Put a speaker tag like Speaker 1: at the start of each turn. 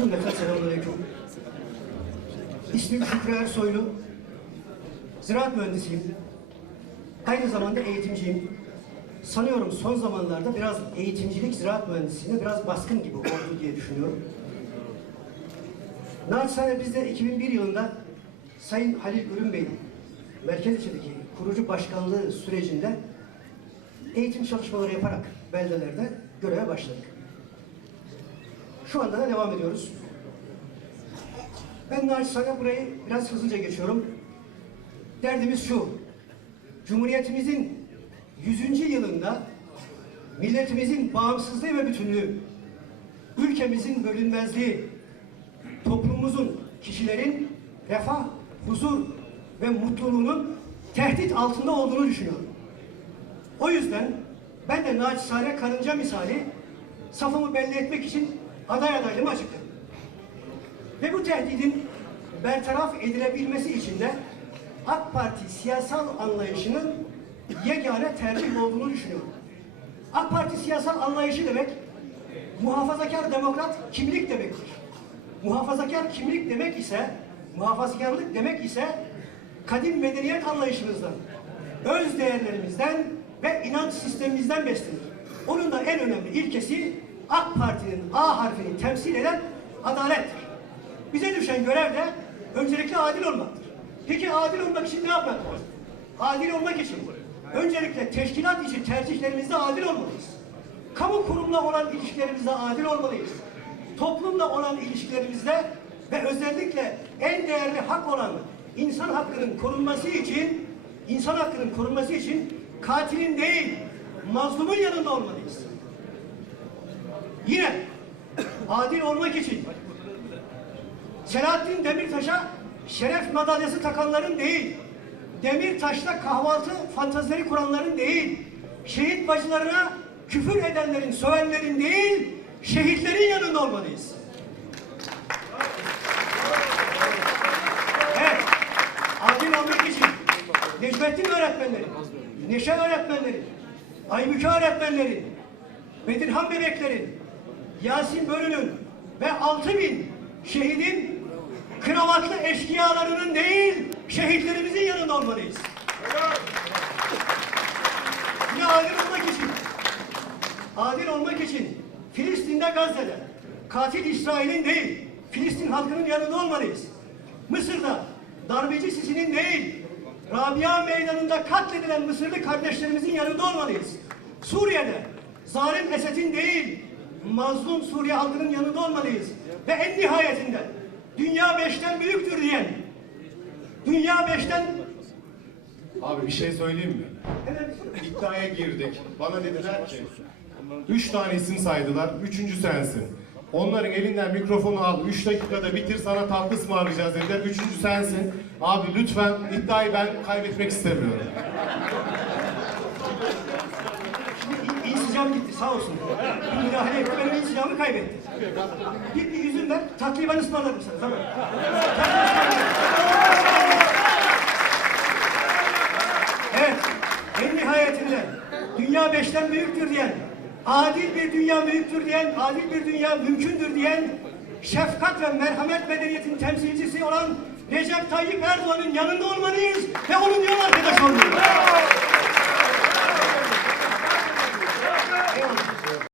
Speaker 1: Cümleten selamünaleyküm. İsmim Şükrü Ersoylu. Ziraat mühendisiyim. Aynı zamanda eğitimciyim. Sanıyorum son zamanlarda biraz eğitimcilik ziraat mühendisliğine biraz baskın gibi oldu diye düşünüyorum. Naçizane biz de 2001 yılında Sayın Halil Ürün Bey'in merkez içindeki kurucu başkanlığı sürecinde eğitim çalışmaları yaparak beldelerde göreve başladık. Şu anda da devam ediyoruz. Ben naçizane burayı biraz hızlıca geçiyorum. Derdimiz şu. Cumhuriyetimizin 100. yılında milletimizin bağımsızlığı ve bütünlüğü, ülkemizin bölünmezliği, toplumumuzun, kişilerin refah, huzur ve mutluluğunun tehdit altında olduğunu düşünüyorum. O yüzden ben de naçizane karınca misali safımı belli etmek için aday adaylığımı açıkladım. Ve bu tehdidin bertaraf edilebilmesi için de AK Parti siyasal anlayışının yegane tercih olduğunu düşünüyorum. AK Parti siyasal anlayışı demek muhafazakar demokrat kimlik demektir. Muhafazakar kimlik demek ise, muhafazakarlık demek ise kadim medeniyet anlayışımızdan, öz değerlerimizden ve inanç sistemimizden beslenir. Onun da en önemli ilkesi AK Parti'nin A harfini temsil eden adalettir. Bize düşen görev de öncelikle adil olmaktır. Peki adil olmak için ne yapmak lazım? Adil olmak için öncelikle teşkilat içi tercihlerimizde adil olmalıyız. Kamu kurumla olan ilişkilerimizde adil olmalıyız. Toplumla olan ilişkilerimizde ve özellikle en değerli hak olan insan hakkının korunması için insan hakkının korunması için katilin değil mazlumun yanında olmalıyız. Yine adil olmak için Selahattin Demirtaş'a şeref madalyası takanların değil, Demirtaş'ta kahvaltı fantazileri kuranların değil, şehit bacılarına küfür edenlerin, sövenlerin değil, şehitlerin yanında olmalıyız. Evet, adil olmak için Necmettin öğretmenleri, Neşe öğretmenleri, Aybüke öğretmenleri, Bedirhan bebeklerin, Yasin Bölü'nün ve 6000 şehidin kravatlı eşkıyalarının değil, şehitlerimizin yanında olmalıyız. Yine adil olmak için, adil olmak için Filistin'de Gazze'de katil İsrail'in değil, Filistin halkının yanında olmalıyız. Mısır'da darbeci Sisi'nin değil, Rabia meydanında katledilen Mısırlı kardeşlerimizin yanında olmalıyız. Suriye'de zalim Esed'in değil, mazlum Suriye halkının yanında olmalıyız. Ve en nihayetinde dünya beşten büyüktür diyen, dünya beşten
Speaker 2: Abi bir şey söyleyeyim mi? İddiaya girdik. Bana dediler ki, üç tane isim saydılar, üçüncü sensin. Onların elinden mikrofonu al, üç dakikada bitir sana tatlı ısmarlayacağız dediler, üçüncü sensin. Abi lütfen iddiayı ben kaybetmek istemiyorum.
Speaker 1: İnsicam gitti sağ olsun. Bir müdahale etti benim insicamı kaybetti. Git bir yüzüm ver, tatlıyı ben ısmarlarım sana tamam. Evet, en nihayetinde dünya beşten büyüktür diyen, adil bir dünya büyüktür diyen, adil bir dünya mümkündür diyen, şefkat ve merhamet medeniyetin temsilcisi olan Recep Tayyip Erdoğan'ın yanında olmalıyız ve onun yol arkadaşı olmalıyız.